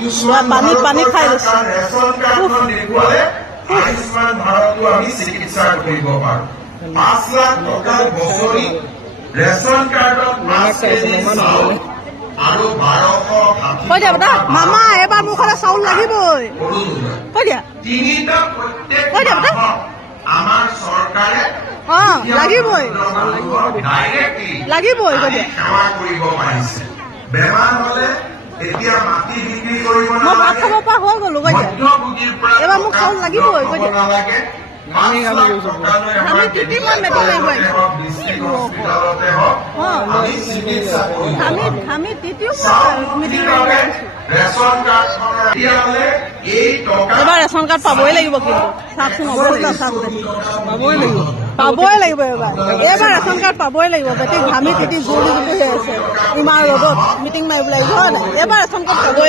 পানী খাই লৈছো। ৰেচন কাৰ্ডখন দেখুৱালে আয়ুষ্মান ভাৰতটো আমি চিকিৎসা কৰিব পাৰোঁ। 5 লাখ টকাৰ বছৰি ৰেচন কাৰ্ডত 5 কেজি চাউল আৰু 1260 কৈ দিয়া বেটা, মামা এবাৰ মোৰ ঘৰত চাউল লাগিবই। কৈ দিয়া তিনিটা প্ৰত্যেক কৈ দিয়া বেটা, আমাৰ চৰকাৰে লাগিবই লাগিবই। কৈ দিয়া সেৱা কৰিব পাৰিছে। বেমাৰ হলে এতিয়া মাটি বিক্ৰী কৰিব মই ভাত খাব পৰা হৈ গলো। কৈ দিয়া মধ্যভোগীৰ পৰা এবাৰ মোক চাউল লাগিবই। কৈ দিয়া নালাগে। আমি তিতি মই মেট্ৰিক মাৰিব আমি তিতিও মিটিং মাৰিব এবাৰ ৰেচন কাৰ্ড পাবই লাগিব। কিন্তু চাওকচোন অৱস্থা চাওক, পাবই লাগিব এবাৰ ৰেচন কাৰ্ড পাবই লাগিব। বেটি ঘামি তিতি জুৰি জুৰি হৈ আছে ইমান ৰ'দত মিটিং মাৰিব লাগিব হয় নাই? এবাৰ ৰেচন কাৰ্ড পাবই লাগিব।